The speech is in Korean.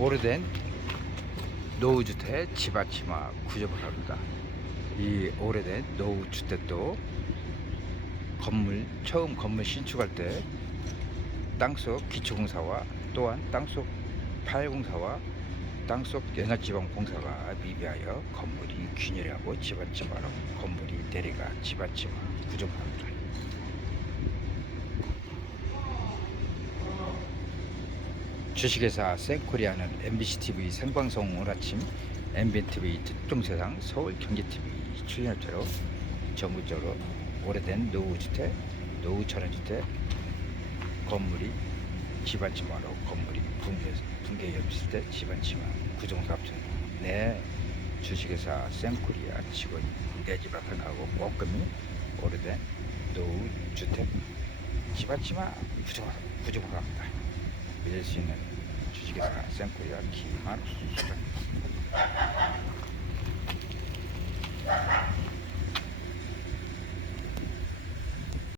오래된 노후주택 집아치마 구조를 합니다. 이 오래된 노후주택도 건물 처음 건물 신축할 때 땅속 기초공사와 또한 땅속 파열공사와 땅속 연합지방공사가 미비하여 건물이 균열하고 집안치마로 건물이 대리가 집안치마 구조합니다. 주식회사 센코리아는 MBCTV 생방송 오늘 아침 MBTV 특종세상 서울 경제TV 출연업체로 전국적으로 오래된 노후주택, 노후천연주택 건물이 집안치마로 건물이 붕괴, 붕괴 위험했을 때 집안치마 구종사업체입니다. 네, 주식회사 센코리아 직원이 내집 앞에 가고 꼼꼼히 오래된 노후주택 집안치마 구조를 구조를 합니다. 있는 주식회사 센코리아 김한 수장입니다.